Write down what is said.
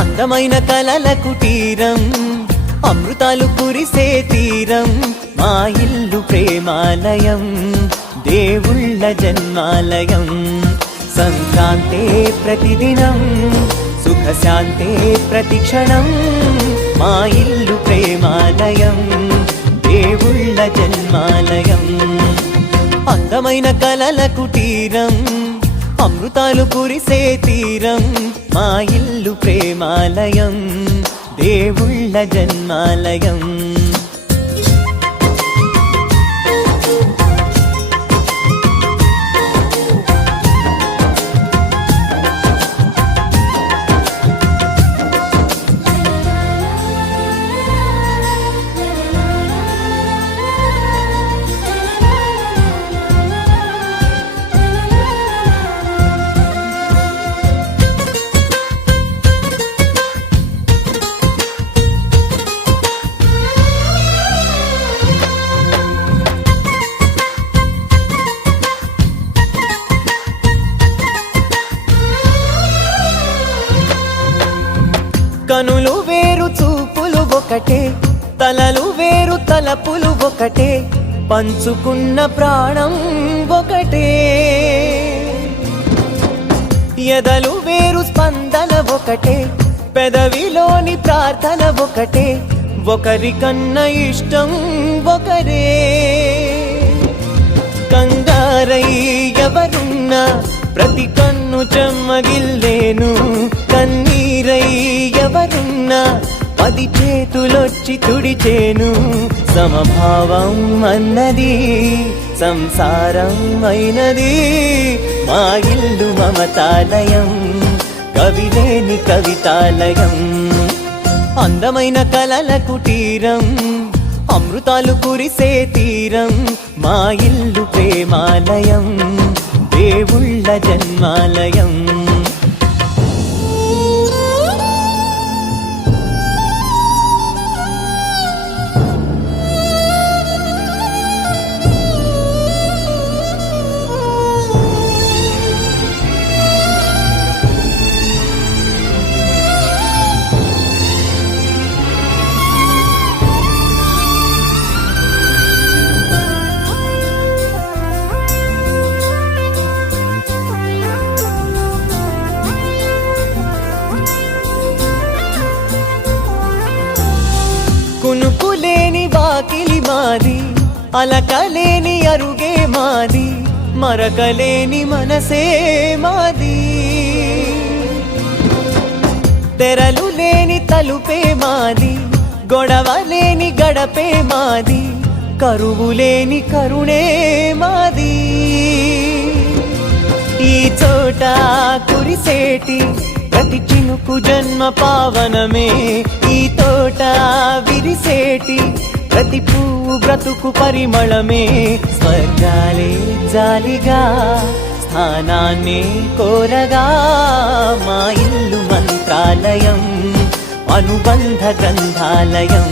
అందమైన కలల కుటీరం, అమృతాలు కురిసే తీరం, మా ఇల్లు ప్రేమాలయం, దేవుళ్ళ జన్మాలయం. సంక్రాంతే ప్రతిదినం, సుఖశాంతే ప్రతిక్షణం, మా ఇల్లు ప్రేమాలయం, దేవుళ్ళ జన్మాలయం. అందమైన కలల కుటీరం, అమృతాలు కురిసే తీరం, మా ఇల్లు ప్రేమాలయం, దేవుళ్ళ జన్మాలయం. కనులు వేరు చూపులు ఒకటే, తలలు వేరు తలపులు ఒకటే, పంచుకున్న ప్రాణం ఒకటే. ఎదలు వేరు స్పందన ఒకటే, పెదవిలోని ప్రార్థన ఒకటే, ఒకరికన్నా ఇష్టం ఒకరే. కంగారై ఎవరున్నా ప్రతి కన్ను చెమ్మగిల్లేను, కన్నీరై ఎవరున్నా 10 చేతులొచ్చి తుడిచేను. సమభావం అన్నది సంసారం అయినది, మా ఇల్లు మమతాలయం, కవిలేని కవితాలయం. అందమైన కలల కుటీరం, అమృతాలు కురిసే తీరం, మా ఇల్లు ప్రేమాలయం, దేవుళ్ళ జన్మాలయం. కునుకులేని వాకిలి మాది, అలకలేని అరుగే మాది, మరకలేని మనసే మాది. తెరలు లేని తలుపే మాది, గొడవ లేని గడపే మాది, కరువు లేని కరుణే మాది. ఈ చోట కురిసేటి ప్రతి చినుకు జన్మ పావనమే, ఈ తోట విరిసేటి ప్రతి పువ్వు బ్రతుకు పరిమళమే. స్వర్గాలే జాలిగా స్థానాన్ని కోరగా, మా ఇల్లు మంత్రాలయం, అనుబంధ గ్రంథాలయం.